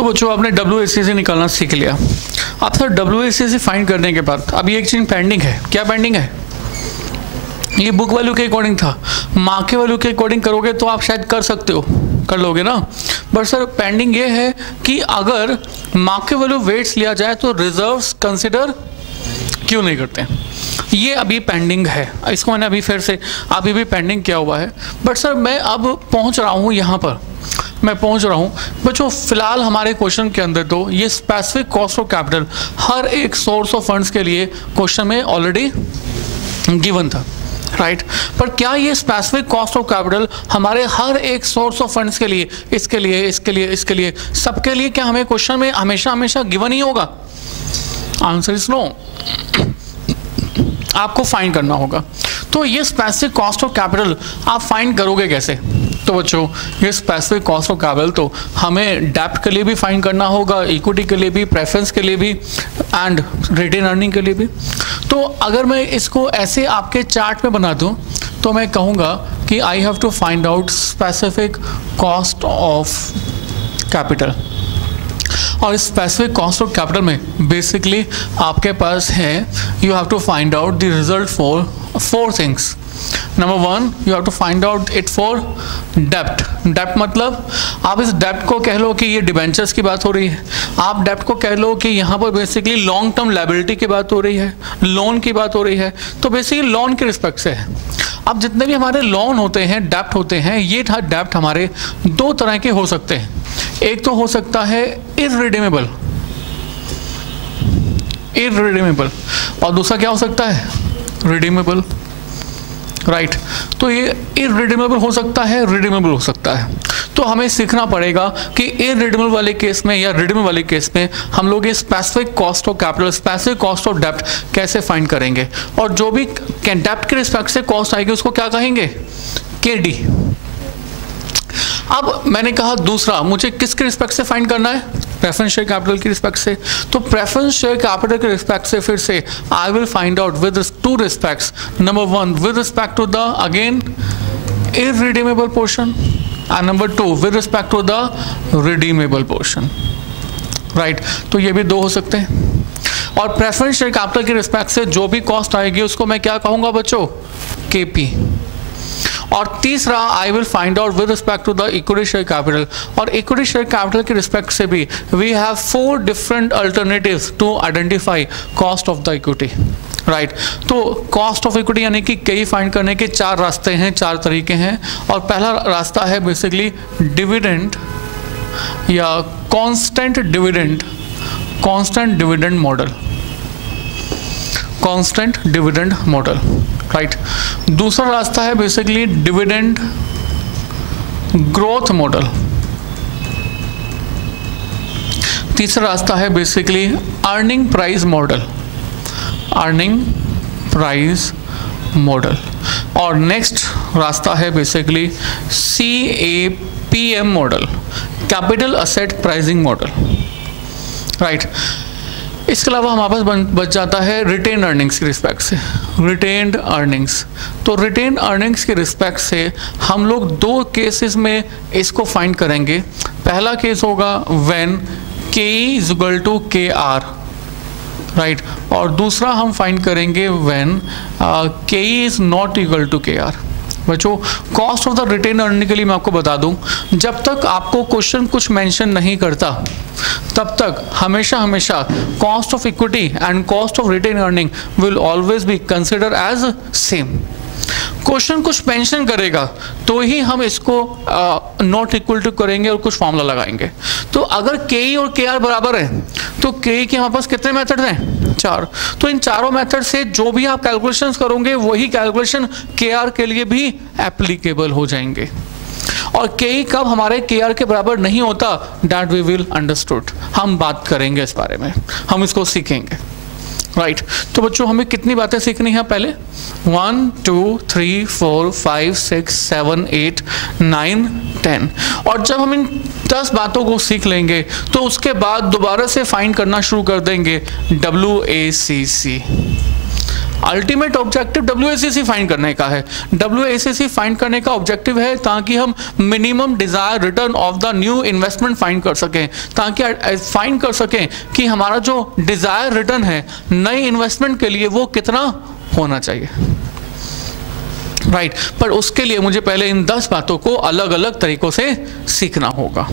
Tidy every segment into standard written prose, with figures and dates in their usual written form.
तो बच्चों आपने WACC निकालना सीख लिया। अब सर WACC फाइंड करने के बाद अभी एक चीज़ पेंडिंग है। क्या पेंडिंग है? ये बुक वैल्यू के अकॉर्डिंग था, मार्क के वैल्यू के अकॉर्डिंग करोगे तो आप शायद कर सकते हो, कर लोगे ना। बट सर पेंडिंग ये है कि अगर मार्क के वैल्यू वेट्स लिया जाए तो रिजर्व्स कंसिडर क्यों नहीं करते? ये अभी पेंडिंग है, इसको मैंने अभी फिर से अभी भी पेंडिंग किया हुआ है। बट सर मैं अब पहुंच रहा हूं यहाँ पर, मैं पहुंच रहा हूँ बच्चों। फिलहाल हमारे क्वेश्चन के अंदर तो ये स्पेसिफिक कॉस्ट ऑफ कैपिटल हर एक सोर्स ऑफ फंड्स के लिए क्वेश्चन में ऑलरेडी गिवन था, राइट। पर क्या ये स्पेसिफिक कॉस्ट ऑफ कैपिटल हमारे हर एक सोर्स ऑफ फंड्स के लिए, इसके लिए, इसके लिए, इसके लिए, सबके लिए क्या हमें क्वेश्चन में हमेशा हमेशा गिवन ही होगा? Answer is no. आपको फाइंड करना होगा। तो ये स्पेसिफिक कॉस्ट ऑफ कैपिटल आप फाइंड करोगे कैसे? तो बच्चों ये स्पेसिफिक कॉस्ट ऑफ कैपिटल तो हमें डेब्ट के लिए भी फाइंड करना होगा, इक्विटी के लिए भी, प्रेफरेंस के लिए भी एंड रिटेन अर्निंग के लिए भी। तो अगर मैं इसको ऐसे आपके चार्ट में बना दूं तो मैं कहूँगा कि I have to find out specific cost of capital. और स्पेसिफिक कॉस्ट ऑफ कैपिटल में बेसिकली आपके पास है, you have to find out the result for four things. Number one, you have to find out it for डेप्ट। डेप्ट मतलब आप इस डेप्ट को कह लो कि ये डिबेंचर्स की बात हो रही है, आप डेप्ट को कह लो कि यहाँ पर बेसिकली लॉन्ग टर्म लायबिलिटी की बात हो रही है, लोन की बात हो रही है, तो बेसिकली लोन के रिस्पेक्ट से है। अब जितने भी हमारे लोन होते हैं, डेप्ट होते हैं, ये डेप्ट हमारे दो तरह के हो सकते हैं। एक तो हो सकता है इररिडीमेबल, इररिडीमेबल, और दूसरा क्या हो सकता है? Redeemable, right. तो ये इररिडीमेबल हो सकता है, रिडीमेबल हो सकता है। तो हमें सीखना पड़ेगा कि इररिडीमेबल वाले केस में या रिडीमेबल वाले केस में हम लोग ये specific cost of capital, specific cost of डेप्ट कैसे फाइंड करेंगे, और जो भी डेप्ट के रिस्पेक्ट से कॉस्ट आएगी उसको क्या कहेंगे? KD। अब मैंने कहा दूसरा मुझे किसके रिस्पेक्ट से फाइंड करना है? प्रेफरेंस शेयर कैपिटल के रिस्पेक्ट से। तो प्रेफरेंस शेयर कैपिटल के रिस्पेक्ट से फिर से I will find out with two respects. Number one with respect to the again irredeemable portion, and number two with respect to the redeemable portion, right. तो ये भी दो हो सकते हैं। और प्रेफरेंस शेयर कैपिटल के रिस्पेक्ट से जो भी कॉस्ट आएगी उसको मैं क्या कहूँगा बच्चों? KP। और तीसरा I will find out with respect to the equity share capital. और इक्विटी शेयर कैपिटल के रिस्पेक्ट से भी we have 4 different alternatives to identify cost of the equity, right. तो कॉस्ट ऑफ इक्विटी यानी कि कई फाइंड करने के 4 रास्ते हैं, 4 तरीके हैं। और पहला रास्ता है बेसिकली डिविडेंड या constant dividend, constant dividend model, constant dividend model, right. दूसरा रास्ता है बेसिकली डिविडेंड ग्रोथ मॉडल। तीसरा रास्ता है basically earning price model, earning price model. और नेक्स्ट रास्ता है basically CAPM model, capital asset pricing model, right. इसके अलावा हमारे पास बच जाता है रिटेन अर्निंग्स के रिस्पेक्ट से, रिटेन्ड अर्निंग्स। तो रिटेन अर्निंग्स के रिस्पेक्ट से हम लोग 2 केसेस में इसको फाइंड करेंगे। पहला केस होगा when KE is equal to KR, right. और दूसरा हम फाइंड करेंगे when KE is not equal to KR। बच्चों cost of the retain earning के लिए मैं आपको बता दूं, जब तक आपको क्वेश्चन कुछ मेंशन नहीं करता तब तक हमेशा हमेशा cost of equity and cost of retain earning will always be consider as same. Question कुछ मेंशन करेगा तो ही हम इसको नॉट इक्वल टू करेंगे और कुछ फॉर्मूला लगाएंगे। तो अगर KE और KR बराबर है तो KE के हमारे पास कितने मेथड हैं? 4। तो इन चारों मेथड से जो भी आप कैलकुलेशंस करोगे वही कैलकुलेशन KR के लिए भी एप्लीकेबल हो जाएंगे। और KE कब हमारे KR के बराबर नहीं होता, दैट वी विल अंडरस्टूड, हम बात करेंगे इस बारे में, हम इसको सीखेंगे, राइट। तो बच्चों हमें कितनी बातें सीखनी है पहले? 1 2 3 4 5 6 7 8 9 10। और जब हम इन 10 बातों को सीख लेंगे तो उसके बाद दोबारा से फाइंड करना शुरू कर देंगे WACC, ultimate objective WACC find करने का है। WACC फाइंड करने का ऑब्जेक्टिव है ताकि हम minimum desire return of the new investment find कर सकें, ताकि फाइंड कर सकें कि हमारा जो डिजायर रिटर्न है नई इन्वेस्टमेंट के लिए वो कितना होना चाहिए, राइट। पर उसके लिए मुझे पहले इन 10 बातों को अलग अलग तरीकों से सीखना होगा,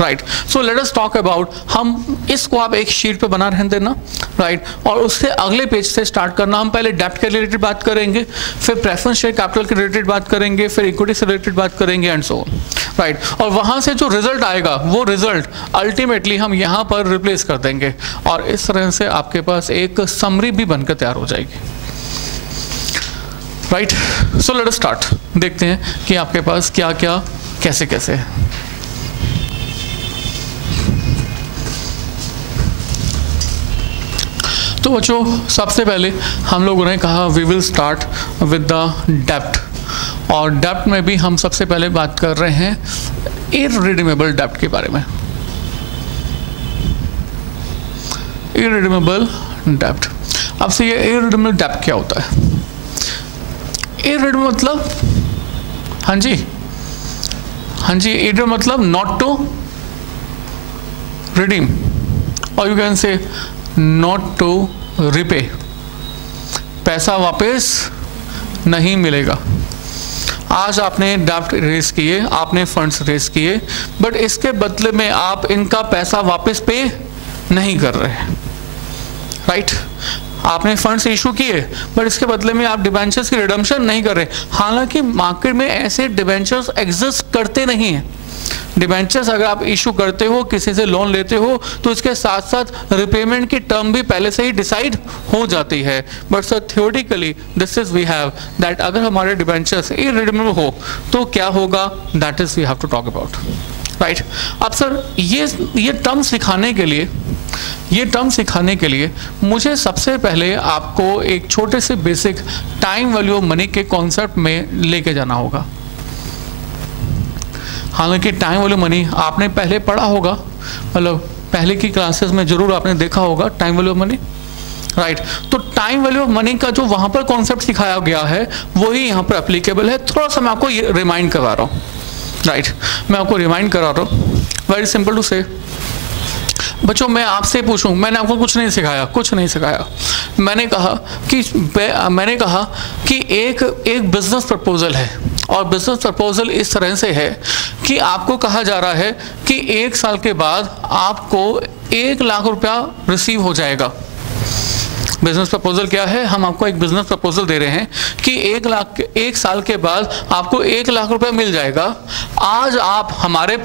right. So let us talk about, हम इसको आप एक शीट पे बना रहने देना, राइट, और उससे अगले पेज से स्टार्ट करना। हम पहले डेब्ट के रिलेटेड बात करेंगे, फिर प्रेफरेंस शेयर कैपिटल के रिलेटेड बात करेंगे, फिर इक्विटी से रिलेटेड बात करेंगे एंड सो ऑन, राइट। और वहां से जो रिजल्ट आएगा वो रिजल्ट अल्टीमेटली हम यहाँ पर रिप्लेस कर देंगे और इस तरह से आपके पास एक समरी भी बनकर तैयार हो जाएगी, right. So let us start, देखते हैं कि आपके पास क्या क्या कैसे कैसे है। तो बच्चों सबसे पहले हम लोगों ने कहा we will start with the डेब्ट, और डेब्ट में भी हम सबसे पहले बात कर रहे हैं इररिडीमेबल डेब्ट के बारे में। इररिडीमेबल डेब्ट, अब से ये इररिडीमेबल डेब्ट क्या होता है? इररिडीमेबल मतलब, हाँ जी इररिडीमेबल मतलब नॉट टू रिडीम, और you can say not to repay, पैसा वापस नहीं मिलेगा। आज आपने डेब्ट रेस किए, आपने फंड्स रेस किए, बट इसके बदले में आप इनका पैसा वापस पे नहीं कर रहे, राइट। आपने फंड्स इशू किए बट इसके बदले में आप डिबेंचर्स की रिडम्पशन नहीं कर रहे, हालांकि मार्केट में ऐसे डिबेंचर्स एग्जिस्ट करते नहीं हैं। डिबेंचर्स अगर आप इशू करते हो, किसी से लोन लेते हो, तो इसके साथ साथ रिपेमेंट की टर्म भी पहले से ही डिसाइड हो जाती है। But sir theoretically this is we have that अगर हमारे डिबेंचर्स इररिडीमेबल हो तो क्या होगा, that is we have to talk about, right. अब सर ये टर्म सिखाने के लिए मुझे सबसे पहले आपको एक छोटे से basic time value of money के कॉन्सेप्ट में लेके जाना होगा। हालांकि टाइम वैल्यू मनी आपने पहले पढ़ा होगा, मतलब पहले की क्लासेस में जरूर आपने देखा होगा time value of money, right. तो टाइम वैल्यू ऑफ मनी का जो वहां पर कॉन्सेप्ट सिखाया गया है वही यहाँ पर एप्लीकेबल है। थोड़ा सा मैं आपको रिमाइंड करवा रहा हूँ, राइट, मैं आपको रिमाइंड करा रहा हूँ। वेरी सिंपल टू से, बच्चों मैं आपसे पूछूं, मैंने आपको कुछ नहीं सिखाया। मैंने कहा कि एक बिजनेस प्रपोजल है, और बिजनेस प्रपोजल इस तरह से है कि आपको कहा जा रहा है कि 1 साल के बाद आपको 1 लाख रुपया रिसीव हो जाएगा। बिजनेस प्रपोजल क्या है? हम आपको एक बिजनेस प्रपोजल दे रहे हैं कि 1 साल के बाद आपको 1 लाख रुपया मिल जाएगा। आज आप हमारे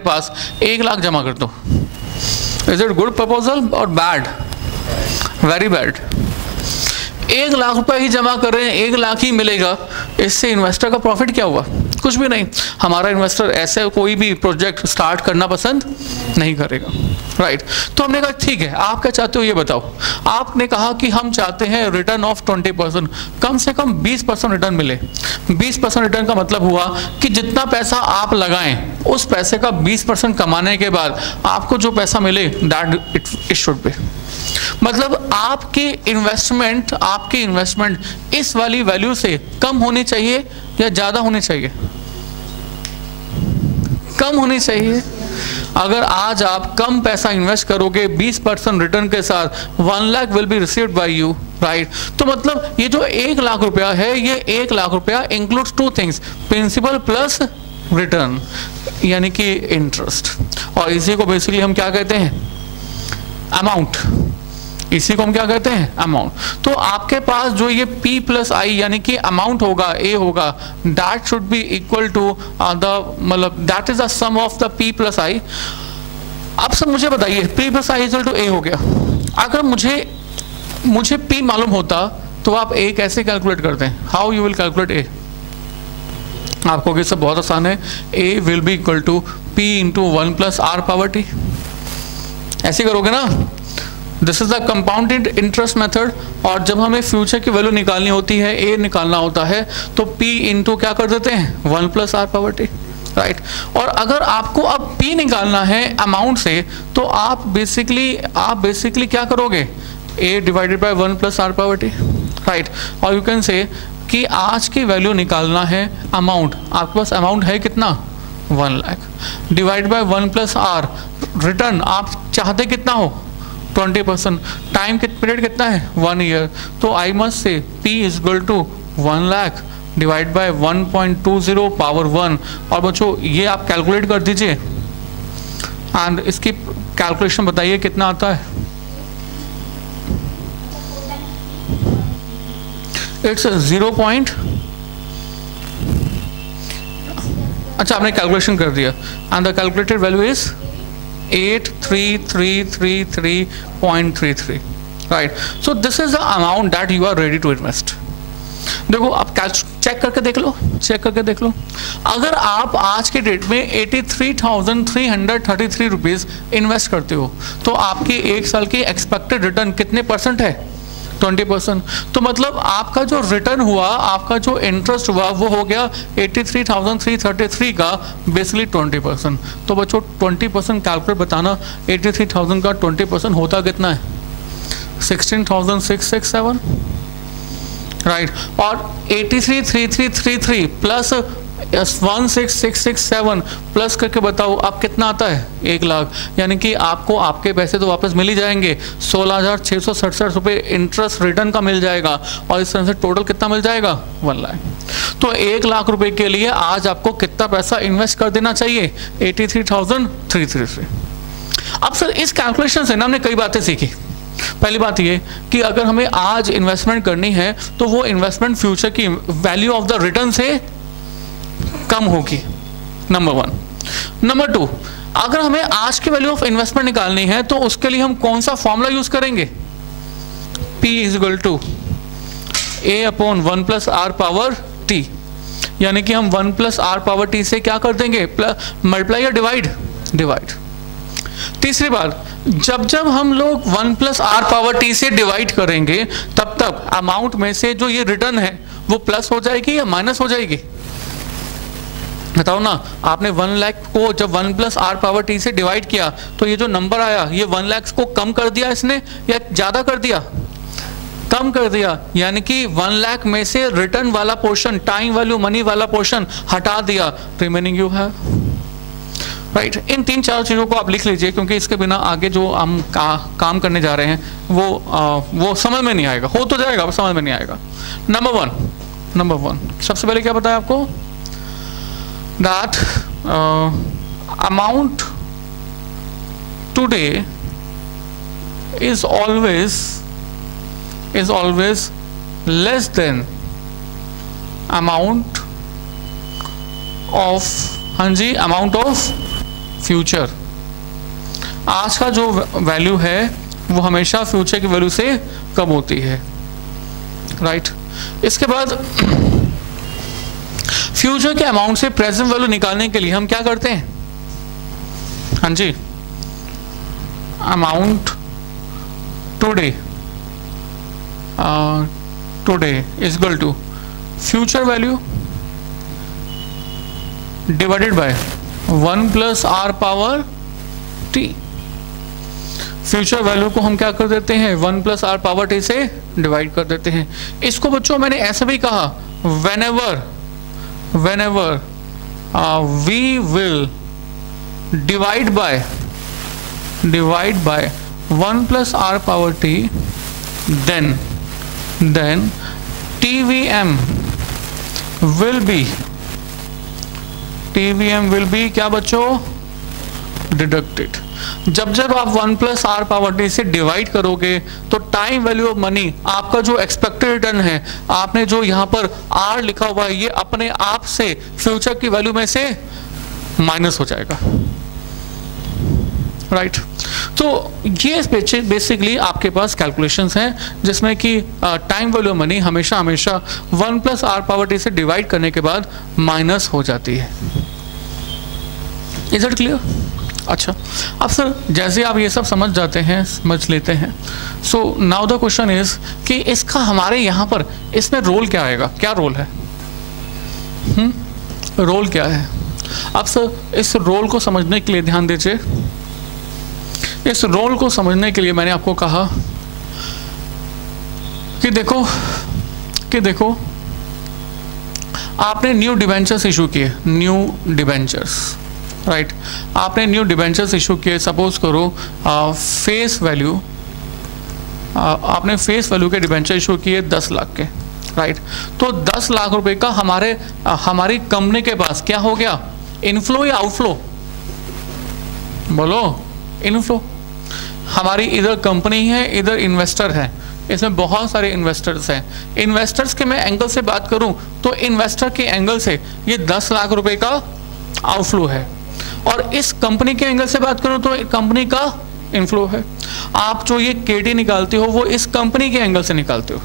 पास 1 लाख जमा कर दो। इज इट गुड प्रपोजल और बैड? Very bad. 1 लाख रुपया ही जमा कर रहे हैं, 1 लाख ही मिलेगा, इससे इन्वेस्टर का प्रॉफिट क्या हुआ? कुछ भी नहीं। हमारा इन्वेस्टर ऐसे कोई भी प्रोजेक्ट स्टार्ट करना पसंद नहीं करेगा, राइट। तो हमने कहा ठीक है, आप क्या चाहते हो ये बताओ। आपने कहा कि हम चाहते हैं रिटर्न ऑफ 20%, कम से कम 20% रिटर्न मिले। 20% रिटर्न का मतलब हुआ कि जितना पैसा आप लगाएं उस पैसे का 20% कमाने के बाद आपको जो पैसा मिले दैट इट शुड बी, मतलब आपकी इन्वेस्टमेंट इस वाली वैल्यू से कम होनी चाहिए या ज्यादा होनी चाहिए? कम होनी चाहिए। अगर आज आप कम पैसा इन्वेस्ट करोगे 20% रिटर्न के साथ, 1 lakh will be received by you, right. तो मतलब ये जो 1 लाख रुपया है, ये 1 लाख रुपया includes 2 things, principal plus return, यानी कि इंटरेस्ट। और इसी को बेसिकली हम क्या कहते हैं? अमाउंट। इसी को हम क्या कहते हैं? अमाउंट। तो आपके पास जो ये P प्लस आई यानी कि अमाउंट होगा, A होगा, that should be equal to the, मतलब that is the sum of the P plus I. अब सब मुझे बताइए, P plus I equal to A हो गया। अगर मुझे P मालूम होता तो आप A कैसे कैलकुलेट करते हैं? How you will calculate A? आपको ये सब बहुत आसान है। A will be equal to P into 1 plus R power T। ऐसे करोगे ना, this is the compounded interest method. और जब हमें फ्यूचर की वैल्यू निकालनी होती है, A निकालना होता है, तो P इंटू क्या कर देते हैं? 1 plus R power T, right. और अगर आपको अब P निकालना है अमाउंट से, तो आप बेसिकली क्या करोगे a divided by 1 plus r power t, right. और यू कैन से कि आज की वैल्यू निकालना है, अमाउंट आपके पास अमाउंट है कितना 1 lakh, divide bye 1 plus r, return आप चाहते कितना हो 20%, टाइम पीरियड कितना है 1 ईयर, तो I must say p is equal to 1 lakh divide by 1.20 power 1। और बच्चों ये आप कैलकुलेट कर दीजिए एंड इसकी कैलकुलेशन बताइए कितना आता है। इट्स 0. अच्छा आपने कैलकुलेशन कर दिया and the calculated value is 83333.33, right. So this is the amount that you are ready to invest. देखो आप चेक करके देख लो, चेक करके देख लो, अगर आप आज के डेट में 83,333 रुपीज इन्वेस्ट करते हो तो आपकी एक साल की एक्सपेक्टेड रिटर्न कितने परसेंट है 20%। तो मतलब आपका जो रिटर्न हुआ, आपका जो इंटरेस्ट हुआ वो हो गया 83,333 का बेसिकली 20%। तो बच्चों 20% कैलकुलेट बताना, 83,000 का 20% होता कितना है 16,667, राइट। और 83,333 प्लस 16,667 प्लस करके बताओ आप कितना आता है 1 लाख, यानी कि आपको आपके पैसे तो वापस मिल ही जाएंगे, 16,667 रुपये इंटरेस्ट रिटर्न का मिल जाएगा और इस तरह से टोटल कितना मिल जाएगा 1 लाख। तो 1 लाख रुपए के लिए आज आपको कितना पैसा इन्वेस्ट कर देना चाहिए 83,333। अब सर इस कैलकुलेशन से ना हमने कई बातें सीखी। पहली बात ये कि अगर हमें आज इन्वेस्टमेंट करनी है तो वो इन्वेस्टमेंट फ्यूचर की वैल्यू ऑफ द रिटर्न से कम होगी, नंबर 1। नंबर 2, अगर हमें आज की वैल्यू ऑफ इन्वेस्टमेंट निकालनी है तो उसके लिए हम कौन सा फॉर्मूला यूज करेंगे, P is equal to A upon 1 plus R power T, यानी कि हम 1 प्लस R पावर T से क्या कर देंगे मल्टीप्लाई या डिवाइड। तीसरी बात, जब हम लोग 1 प्लस R पावर T से डिवाइड करेंगे तब तक अमाउंट में से जो ये रिटर्न है वो प्लस हो जाएगी या माइनस हो जाएगी, बताओ ना। आपने 1 लाख को जब 1 प्लस R पावर T से डिवाइड किया तो ये जो नंबर आया ये 1 लाख को कम कर दिया इसने या ज़्यादा कर दिया, कम कर दिया, यानी कि 1 लाख में से रिटर्न वाला पोर्शन, टाइम वैल्यू मनी वाला पोर्शन हटा दिया, रिमेनिंग यू हैव, राइट। इन 3-4 चीज़ों को आप लिख लीजिए क्योंकि इसके बिना आगे जो हम काम करने जा रहे हैं वो समझ में नहीं आएगा, हो तो जाएगा समझ में नहीं आएगा। नंबर वन सबसे पहले क्या बताया आपको, that amount today is always less than amount of future. आज का जो वैल्यू है वो हमेशा फ्यूचर की वैल्यू से कम होती है, राइट। इसके बाद फ्यूचर के अमाउंट से प्रेजेंट वैल्यू निकालने के लिए हम क्या करते हैं, हाँ जी, amount today is equal to future value divided by 1 plus R power T। Future value को हम क्या कर देते हैं 1 प्लस R पावर T से डिवाइड कर देते हैं। इसको बच्चों मैंने ऐसा भी कहा, whenever we will divide by 1 plus R power T, then TVM will be क्या बच्चों डिडक्टेड। जब आप 1 प्लस R पावर T से डिवाइड करोगे तो टाइम वैल्यू ऑफ मनी, आपका जो एक्सपेक्टेड रिटर्न है, आपने जो यहाँ पर R लिखा हुआ है, ये अपने आप से फ्यूचर की वैल्यू में से माइनस हो जाएगा, राइट। तो ये बेसिकली आपके पास कैलकुलेशंस हैं जिसमें कि टाइम वैल्यू ऑफ मनी हमेशा 1 प्लस R पावर T से डिवाइड करने के बाद माइनस हो जाती है। Is it clear? अच्छा, अब सर जैसे आप ये सब समझ जाते हैं, समझ लेते हैं, so now the question is कि इसका हमारे यहाँ पर इसमें रोल क्या आएगा, क्या रोल है, रोल क्या है। अब सर इस रोल को समझने के लिए ध्यान दीजिए। इस रोल को समझने के लिए मैंने आपको कहा कि देखो आपने न्यू डिबेंचर्स इशू किए, न्यू डिबेंचर्स, राइट, आपने न्यू डिबेंचर्स इशू किए, सपोज करो फेस वैल्यू, आपने फेस वैल्यू के डिबेंचर इशू किए 10 लाख के, राइट। तो 10 लाख रुपए का हमारी कंपनी के पास क्या हो गया, इनफ्लो या आउटफ्लो, बोलो, इनफ्लो। हमारी इधर कंपनी है, इधर इन्वेस्टर है, इसमें बहुत सारे इन्वेस्टर्स हैं। इन्वेस्टर्स के मैं एंगल से बात करूं तो इन्वेस्टर के एंगल से ये 10 लाख रुपए का आउटफ्लो है, और इस कंपनी के एंगल से बात करूं तो कंपनी का इनफ्लो है। आप जो ये केटी निकालते हो वो इस कंपनी के एंगल से निकालते हो,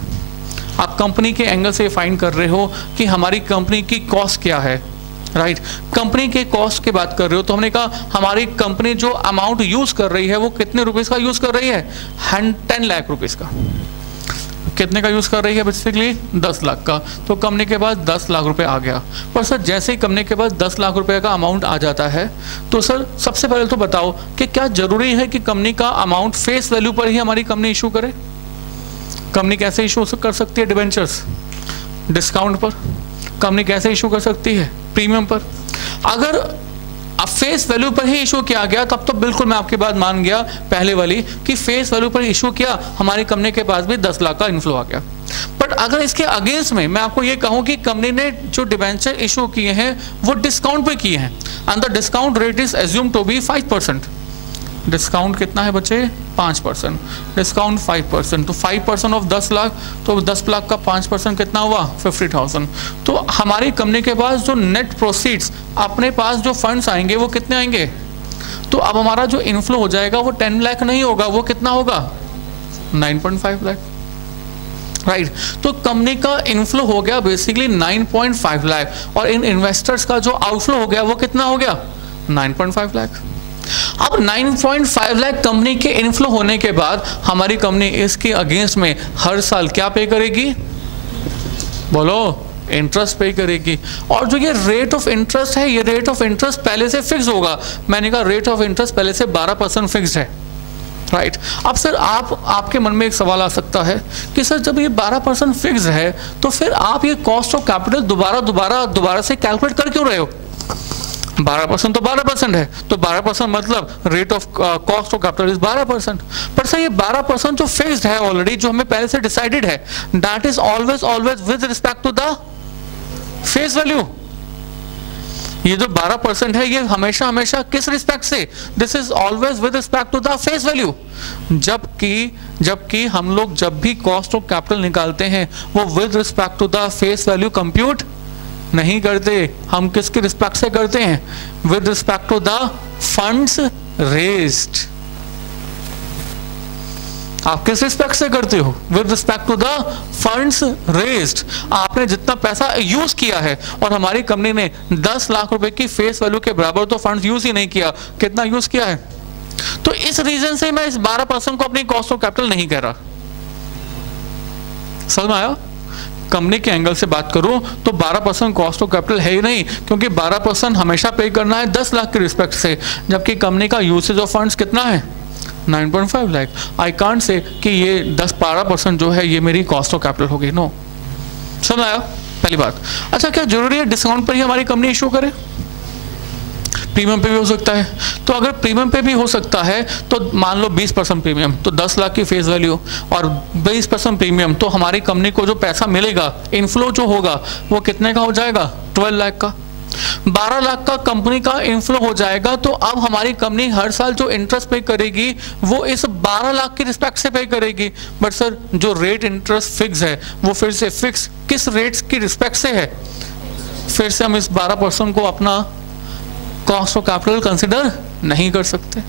आप कंपनी के एंगल से फाइंड कर रहे हो कि हमारी कंपनी की कॉस्ट क्या है, राइट। कंपनी के कॉस्ट की बात कर रहे हो तो हमने कहा हमारी कंपनी जो अमाउंट यूज कर रही है वो कितने रुपीस का यूज कर रही है, 10 लाख रुपीस का। कितने का यूज कर रही है, बेसिकली 10 लाख का। तो कंपनी के पास 10 लाख रुपए आ गया। पर सर जैसे ही कंपनी के पास 10 लाख रुपए का अमाउंट आ जाता है तो सर सबसे पहले तो बताओ कि क्या जरूरी है कि कंपनी का अमाउंट फेस वैल्यू पर ही हमारी कंपनी इशू करे? कंपनी कैसे इशू कर सकती है डिबेंचर्स? डिस्काउंट पर। कंपनी कैसे इशू कर सकती है? प्रीमियम पर। अगर अब फेस वैल्यू पर ही इशू किया गया तब तो बिल्कुल मैं आपकी बात मान गया पहले वाली कि फेस वैल्यू पर इशू किया, हमारी कंपनी के पास भी 10 लाख का इनफ्लो आ गया। बट अगर इसके अगेंस्ट में मैं आपको ये कहूं कि कंपनी ने जो डिबेंचर इशू किए हैं वो डिस्काउंट पे किए हैं and the discount rate is assume to be 5%। Discount कितना है बच्चे? 5%। डिस्काउंट 5%, तो 5% ऑफ 10 लाख, तो 10 लाख का 5% कितना हुआ? 50,000। तो हमारी कंपनी के पास जो नेट प्रोसीड्स, अपने पास जो फंड्स आएंगे वो कितने आएंगे? तो अब हमारा जो इनफ्लो हो जाएगा वो 10 लाख नहीं होगा, वो कितना होगा? 9.5 लाख, राइट। तो कंपनी का इनफ्लो हो गया बेसिकली 9.5 लाख और इन इन्वेस्टर्स का जो आउटफ्लो हो गया वो कितना हो गया? 9.5 लाख। अब 9.5 लाख कंपनी के इनफ्लो होने के बाद हमारी कंपनी इसके अगेंस्ट में हर साल क्या पे करेगी? बोलो, इंटरेस्ट पे करेगी। और जो ये रेट ऑफ इंटरेस्ट है, ये रेट ऑफ इंटरेस्ट पहले से फिक्स होगा। मैंने कहा रेट ऑफ इंटरेस्ट पहले से 12% फिक्स है, राइट। अब सर आपके मन में एक सवाल आ सकता है कि सर जब ये 12% फिक्स है तो फिर आप ये कॉस्ट ऑफ कैपिटल दोबारा से कैलकुलेट कर क्यों रहे हो? 12% तो 12% है, तो 12% मतलब rate of cost of capital is 12%। पर सर ये 12% जो फिक्स्ड है ऑलरेडी, जो हमें पहले से डिसाइडेड है, that is always with respect to the face value. ये जो 12% है ये हमेशा किस रिस्पेक्ट से? This is always with respect to the face value. जबकि हम लोग जब भी कॉस्ट ऑफ कैपिटल निकालते हैं वो with respect to the face value compute नहीं करते। हम किसके रिस्पेक्ट से करते हैं? With respect to the funds raised. आप किस रिस्पेक्ट से करते हो? With respect to the funds raised. आपने जितना पैसा यूज किया है, और हमारी कंपनी ने 10 लाख रुपए की फेस वैल्यू के बराबर तो फंड्स यूज ही नहीं किया, कितना यूज किया है? तो इस रीजन से मैं इस 12% को अपनी कॉस्ट ऑफ कैपिटल नहीं कह रहा। समझ में आया? कंपनी के एंगल से बात करूं तो 12% कॉस्ट ऑफ कैपिटल है ही नहीं, क्योंकि 12% हमेशा पे करना है 10 लाख के रिस्पेक्ट से, जबकि कंपनी का यूसेज ऑफ फंड्स कितना है? 9.5 लाख। आई कांट से कि ये 10-12% जो है ये मेरी कॉस्ट ऑफ कैपिटल होगी, नो। समझ आया पहली बात। अच्छा, क्या जरूरी है डिस्काउंट पर ही हमारी कंपनी इशू करे? प्रीमियम पे भी हो सकता है। तो अगर प्रीमियम पे भी हो सकता है तो मान लो 20% प्रीमियम, तो 10 लाख की फेस वैल्यू और 20% प्रीमियम, तो हमारी कंपनी को जो पैसा मिलेगा, इनफ्लो जो होगा वो कितने का हो जाएगा? 12 लाख का। 12 लाख का कंपनी का इनफ्लो हो जाएगा, तो अब हमारी कंपनी हर साल जो इंटरेस्ट पे करेगी वो इस 12 लाख की रिस्पेक्ट से पे करेगी। बट सर जो रेट इंटरेस्ट फिक्स है वो फिर से फिक्स किस रेट्स की रिस्पेक्ट से है? फिर से हम इस 12% को अपना कॉस्ट ऑफ कैपिटल कंसिडर नहीं कर सकते।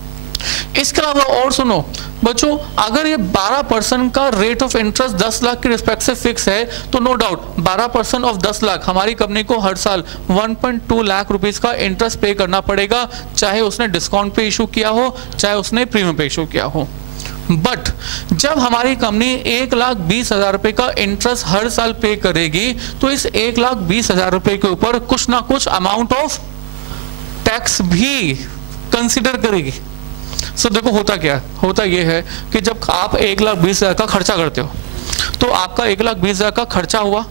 इसके अलावा और सुनो बच्चों, अगर ये 12% का रेट ऑफ इंटरेस्ट 10 लाख के रिस्पेक्ट से फिक्स है तो नो डाउट 12% ऑफ 10 लाख हमारी कंपनी को हर साल 1.2 लाख रुपीस का इंटरेस्ट पे करना पड़ेगा, चाहे उसने डिस्काउंट पे इशू किया हो, चाहे उसने प्रीमियम पे इशू किया हो। बट जब हमारी कंपनी 1,20,000 रुपए का इंटरेस्ट हर साल पे करेगी तो इस 1,20,000 रुपए के ऊपर कुछ ना कुछ अमाउंट ऑफ टैक्स भी कंसिडर करेगी। सो देखो होता क्या, होता ये है कि जब आप 1,20,000 का खर्चा करते हो तो आपका 1,20,000 का खर्चा हुआ,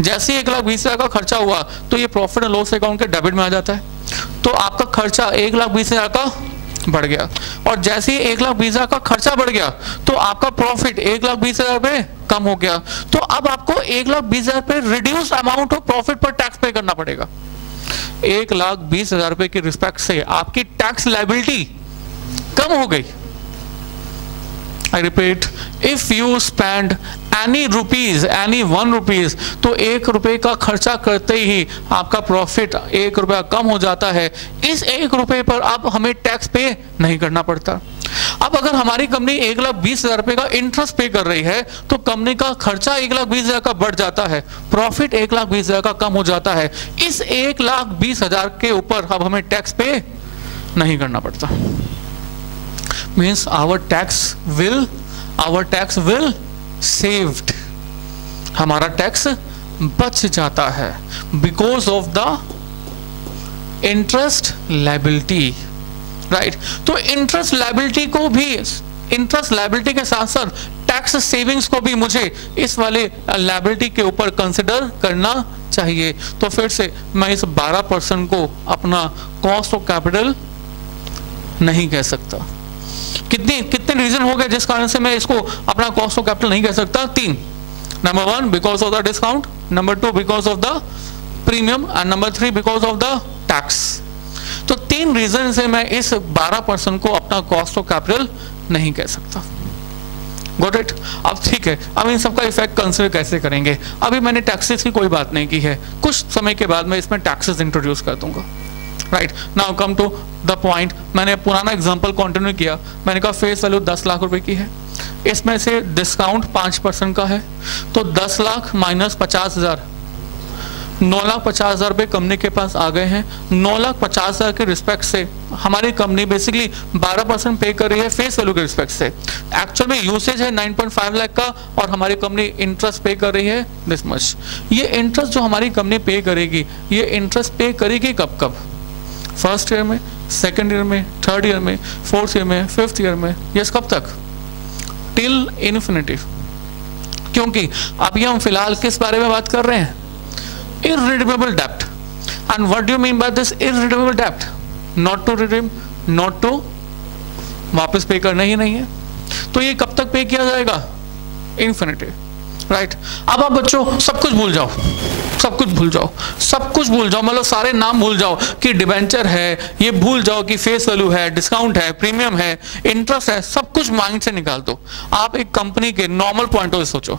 जैसे ही 1,20,000 का खर्चा हुआ तो ये प्रॉफिट एंड लॉस अकाउंट के डेबिट में आ जाता है। तो आपका खर्चा 1,20,000 का बढ़ गया, और जैसे ही 1,20,000 का खर्चा बढ़ गया तो आपका प्रॉफिट 1,20,000 पे कम हो गया। तो अब आपको 1,20,000 पे रिड्यूस अमाउंट ऑफ प्रॉफिट पर टैक्स पे करना पड़ेगा। 1,20,000 रुपए की रिस्पेक्ट से आपकी टैक्स लायबिलिटी कम हो गई। I repeat, if you spend any rupees, any 1 rupees, तो 1 रुपए का खर्चा करते ही आपका प्रॉफिट 1 रुपया कम हो जाता है। इस 1 रुपए पर अब हमें टैक्स पे नहीं करना पड़ता। अब अगर हमारी कंपनी 1,20,000 रुपए का इंटरेस्ट पे कर रही है तो कंपनी का खर्चा 1,20,000 का बढ़ जाता है, प्रॉफिट 1,20,000 का कम हो जाता है। इस 1,20,000 के ऊपर अब हमें टैक्स पे नहीं करना पड़ता। Means our tax will saved, हमारा टैक्स बच जाता है because of the interest liability, right? तो इंटरेस्ट लायबिलिटी को भी, इंटरेस्ट लायबिलिटी के साथ साथ टैक्स सेविंग्स को भी मुझे इस वाले लायबिलिटी के ऊपर कंसिडर करना चाहिए। तो फिर से मैं इस 12% को अपना कॉस्ट ऑफ कैपिटल नहीं कह सकता। कितने रीजन हो गए जिस कारण से मैं इसको अपना कॉस्ट ऑफ कैपिटल नहीं कह सकता? 3। Number 1 because of the discount, number 2 because of the premium, and number 3 because of the tax. तो 3 रीजन से मैं इस 12% को अपना कॉस्ट ऑफ कैपिटल नहीं कह सकता। Got it? अब ठीक है, अब इन सबका इफेक्ट कंसिडर कैसे करेंगे? अभी मैंने टैक्सेस की कोई बात नहीं की है, कुछ समय के बाद मैं इसमें टैक्सेस इंट्रोड्यूस कर दूंगा। Right, now come to the point. मैंने पुराना एग्जांपल कंटिन्यू किया। मैंने कहा फेस वैल्यू 10 लाख रुपए की है, इसमें से डिस्काउंट 5% का है, तो 10 लाख माइनस 50,000, 9,50,000 रुपए कंपनी के पास आ गए हैं। 9,50,000 के रिस्पेक्ट से हमारी कंपनी बेसिकली 12% पे कर रही है फेस वैल्यू के रिस्पेक्ट से। एक्चुअल में यूसेज है 9.5 लाख का, और हमारी कंपनी इंटरेस्ट पे कर रही है दिस मच। ये इंटरेस्ट जो हमारी कंपनी पे करेगी, ये इंटरेस्ट पे करेगी कब कब? फर्स्ट ईयर में, सेकेंड ईयर में, थर्ड ईयर में, फोर्थ ईयर में, फिफ्थ ईयर में, यस कब तक? Till infinity. क्योंकि अभी हम फिलहाल किस बारे में बात कर रहे हैं? irredeemable debt. And what do you mean by this irredeemable debt? Not to redeem, not to वापस पे करना ही नहीं है। तो ये कब तक पे किया जाएगा? इन्फिनिटी। राइट, अब आप बच्चों सब कुछ भूल जाओ, सब कुछ भूल जाओ, सब कुछ भूल जाओ, मतलब सारे नाम भूल जाओ कि डिबेंचर है, ये भूल जाओ कि फेस वैल्यू है, डिस्काउंट है, प्रीमियम है, इंटरेस्ट है, सब कुछ माइंड से निकाल दो। आप एक कंपनी के नॉर्मल पॉइंट ऑफ व्यू सोचो,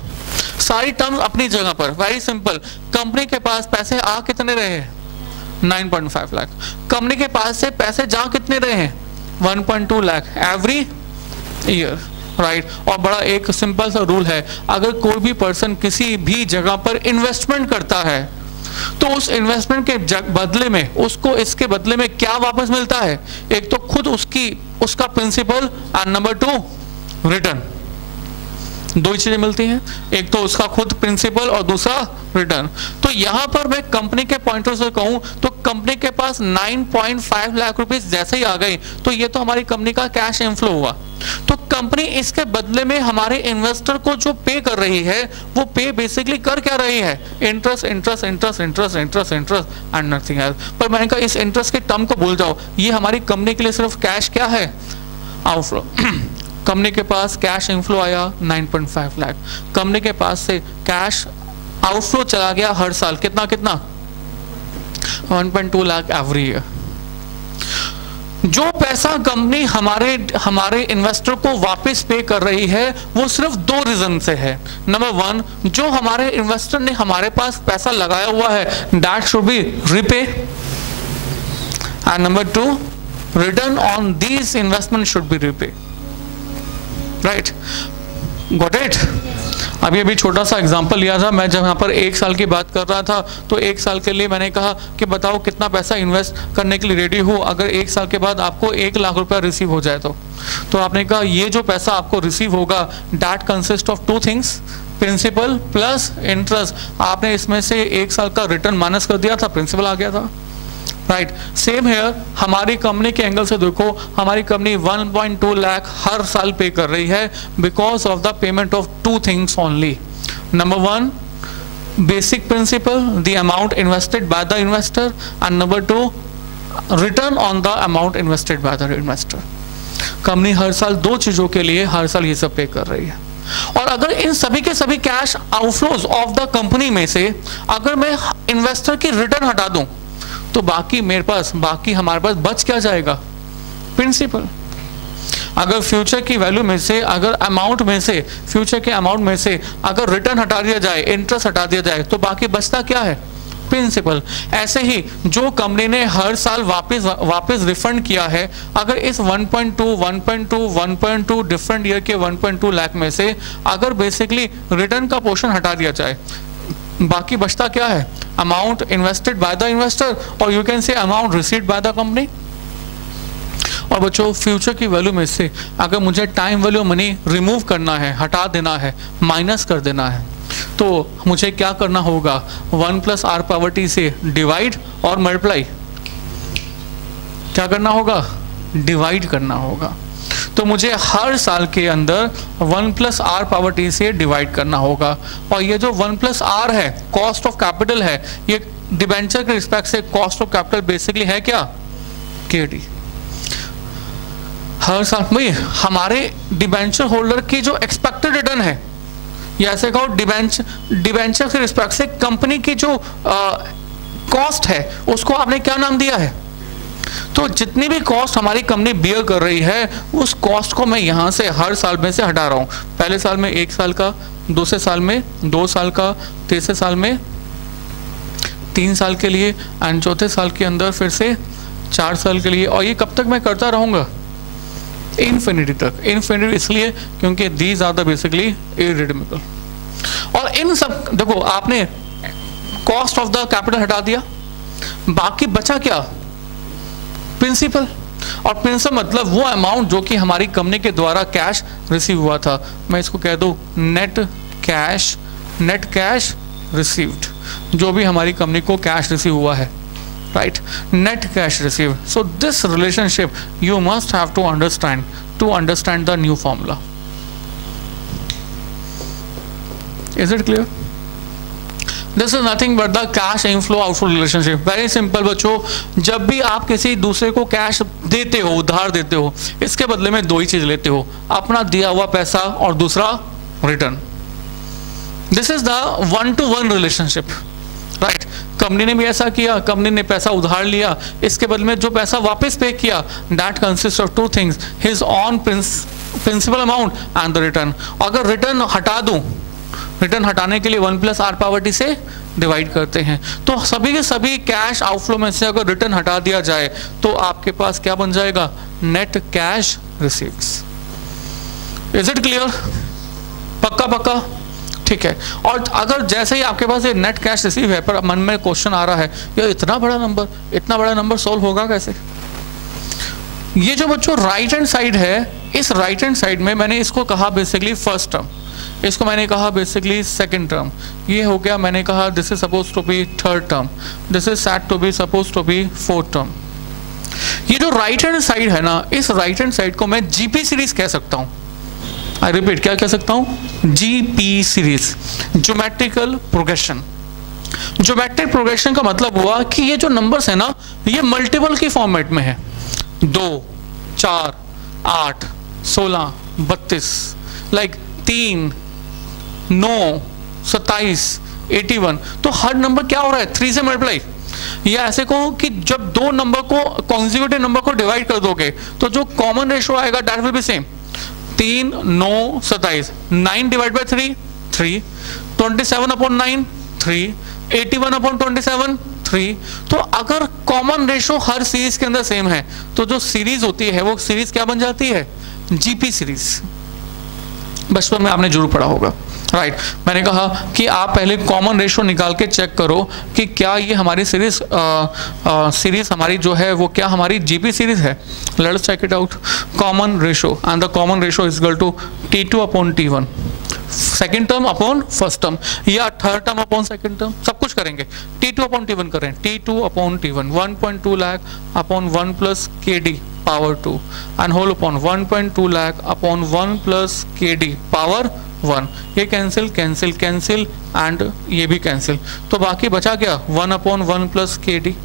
सारी टर्म्स अपनी जगह पर, वेरी सिंपल। कंपनी के पास पैसे आ कितने रहे हैं? 9.5 लाख। कंपनी के पास से पैसे जा कितने रहे हैं? 1.2 लाख एवरी ईयर। राइट, और बड़ा एक सिंपल सा रूल है, अगर कोई भी पर्सन किसी भी जगह पर इन्वेस्टमेंट करता है तो उस इन्वेस्टमेंट के बदले में उसको इसके बदले में क्या वापस मिलता है? एक तो खुद उसका प्रिंसिपल, एंड नंबर 2 रिटर्न। 2 चीजें मिलती हैं, एक तो उसका खुद प्रिंसिपल और दूसरा रिटर्न। तो यहां पर मैं कंपनी के पॉइंट ऑफ से कहूं तो कंपनी के पास 9.5 लाख रुपए जैसे ही आ गए तो ये तो हमारी कंपनी का कैश इनफ्लो हुआ। तो कंपनी इसके बदले में हमारे इन्वेस्टर को जो पे कर रही है वो पे बेसिकली कर क्या रही है? Interest, interest, interest, interest, interest, interest and nothing else. पर मैंने कहा इस इंटरेस्ट के टर्म को भूल जाओ, ये हमारी कंपनी के लिए सिर्फ कैश क्या है? आउटफ्लो। कंपनी के पास कैश इनफ्लो आया 9.5 लाख, कंपनी के पास से कैश आउटफ्लो चला गया हर साल कितना कितना? 1.2 लाख एवरी ईयर। जो पैसा कंपनी हमारे इन्वेस्टर को वापस पे कर रही है वो सिर्फ 2 रीजन से है। नंबर 1, जो हमारे इन्वेस्टर ने हमारे पास पैसा लगाया हुआ है that should B repay, and number 2 return on this investment should be repay. Right, got it? अभी छोटा सा एग्जांपल लिया था मैं, जब यहाँ पर 1 साल की बात कर रहा था तो 1 साल के लिए मैंने कहा कि बताओ कितना पैसा इन्वेस्ट करने के लिए रेडी हो अगर 1 साल के बाद आपको 1 लाख रुपया रिसीव हो जाए तो आपने कहा ये जो पैसा आपको रिसीव होगा that consist of 2 things, principal plus interest. आपने इसमें से 1 साल का रिटर्न माइनस कर दिया था, प्रिंसिपल आ गया था। राइट, सेम हेयर हमारी कंपनी के एंगल से देखो, हमारी कंपनी 1.2 लाख हर साल पे कर रही है because of the payment of 2 things only. Number 1 basic principle, the amount invested by the investor, and number 2 return on the amount invested by the investor. Company हर साल 2 चीजों के लिए हर साल ये सब पे कर रही है। और अगर इन सभी के सभी cash outflows of the company में से अगर मैं इन्वेस्टर की रिटर्न हटा दूं तो बाकी हमारे पास बच क्या जाएगा? प्रिंसिपल। अगर फ्यूचर की वैल्यू में से, अगर अमाउंट में से, फ्यूचर के अमाउंट में से अगर रिटर्न हटा दिया जाए, इंटरेस्ट हटा दिया जाए, तो बाकी बचता क्या है? प्रिंसिपल। ऐसे ही जो कंपनी ने हर साल वापस रिफंड किया है, अगर इस 1.2 डिफरेंट ईयर के 1.2 लाख में से अगर बेसिकली रिटर्न का पोर्शन हटा दिया जाए, बाकी बचता क्या है? Amount invested by the investor, और you can say amount received by the company. और बच्चों, फ्यूचर की वैल्यू में से अगर मुझे टाइम वैल्यू मनी रिमूव करना है, हटा देना है, माइनस कर देना है, तो मुझे क्या करना होगा? 1 + r⁻t से डिवाइड और मल्टीप्लाई। क्या करना होगा? डिवाइड करना होगा। तो मुझे हर साल के अंदर 1 + r⁻t से डिवाइड करना होगा। और ये जो 1 + r है, कॉस्ट ऑफ कैपिटल है, ये डिबेंचर के रिस्पेक्ट से कॉस्ट ऑफ कैपिटल बेसिकली है क्या? KD। हर साल भाई हमारे डिबेंचर होल्डर की जो एक्सपेक्टेड रिटर्न है, या ऐसे कहो डिबेंचर के रिस्पेक्ट से कंपनी की जो कॉस्ट है, उसको आपने क्या नाम दिया है? तो जितनी भी कॉस्ट हमारी कंपनी बियर कर रही है, उस कॉस्ट को मैं यहां से हर साल में से हटा रहा हूं। पहले साल में 1 साल का, दूसरे साल में 2 साल का, तीसरे साल में 3 साल के लिए, एंड चौथे साल के अंदर फिर से 4 साल के लिए। और ये कब तक मैं करता रहूंगा? इन्फिनिटी तक। इन्फिनिटी इसलिए क्योंकि these are the basically irredeemable. और इन सब देखो, आपने कॉस्ट ऑफ द कैपिटल हटा दिया, बाकी बचा क्या? प्रिंसिपल। और प्रिंसिपल मतलब वो अमाउंट जो कि हमारी कंपनी के द्वारा कैश रिसीव हुआ था। मैं इसको कह दूं नेट कैश रिसीव्ड, जो भी हमारी कंपनी को कैश रिसीव हुआ है, right? Net cash received. So this relationship you must have to understand the new formula. Is it clear? This is nothing but the cash inflow outflow relationship. Very simple बच्चों, जब भी आप किसी दूसरे को cash देते हो, उधार देते हो, इसके बदले में 2 ही चीज लेते हो, अपना दिया हुआ पैसा और दूसरा return. This is the 1-to-1 relationship, right? Company ने भी ऐसा किया, कंपनी ने पैसा उधार लिया, इसके बदले में जो पैसा वापस पे किया, that consist of 2 things, his on principal amount and the return. अगर रिटर्न हटा दूं, रिटर्न हटाने के लिए 1 + r⁻t से डिवाइड करते हैं, तो सभी के सभी कैश आउटफ्लो में से अगर रिटर्न हटा दिया जाए तो आपके पास क्या बन जाएगा? Net cash receiveds. Is it clear? पक्का? ठीक है। और अगर जैसे ही आपके पास ये नेट कैश रिसीव है, पर मन में क्वेश्चन आ रहा है, यार इतना बड़ा नंबर सॉल्व होगा कैसे? ये जो बच्चों राइट हैंड साइड है, इस राइट हैंड साइड में मैंने इसको कहा बेसिकली फर्स्ट टर्म, इसको मैंने कहा बेसिकली सेकंड टर्म, ये हो गया, मैंने कहा this is suppose to be third term, this is set to be suppose to be fourth term. ये जो राइट हैंड साइड है ना, इस राइट हैंड साइड को मैं जीपी सीरीज कह सकता हूं। आई रिपीट, क्या कह सकता हूं? GP series, geometrical progression. Geometric progression का मतलब हुआ कि ये जो नंबर्स है ना, ये मल्टीपल की फॉर्मेट में है। 2, 4, 8, 16, 32, लाइक 3, 9, 27, 81। तो हर नंबर क्या हो रहा है? 3 से मल्टीप्लाई। या ऐसे कहो कि जब 2 नंबर को कॉन्जिक्यूटिव नंबर को डिवाइड कर दोगे तो जो कॉमन रेशियो आएगा that will be same. 3, 9, 27, 9 divide by 3, 3, 27/9, 3, 81/27, 3। तो अगर कॉमन रेशियो हर सीरीज के अंदर सेम है तो जो सीरीज होती है वो सीरीज क्या बन जाती है? GP series. बचपन में आपने जरूर पढ़ा होगा, राइट? मैंने कहा कि आप पहले कॉमन रेशियो निकाल के चेक करो कि क्या ये हमारी सीरीज हमारी जो है वो क्या हमारी जीपी सीरीज है। Let's check it out. Common ratio, and the common ratio is equal to T2/T1, second term upon first term, या third term upon second term, सब कुछ करेंगे। T2/T1 करें, T2/T1, 1.2 lakh upon 1 + KD power 2 and whole upon 1.2 lakh upon 1 plus K D power 1. ये cancel cancel cancel and ये भी cancel, तो बाकी बचा क्या 1 upon 1 plus K D.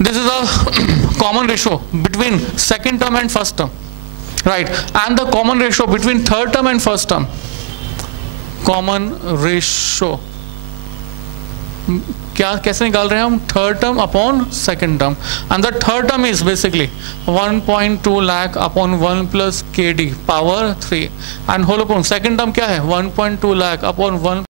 This is a common ratio between second term and first term, right? And the common ratio between third term and first term. Common ratio क्या कैसे निकाल रहे हैं हम? Third term upon second term, and the third term is basically 1.2 lakh upon 1 plus K D power 3 and whole upon second term क्या है 1.2 lakh upon 1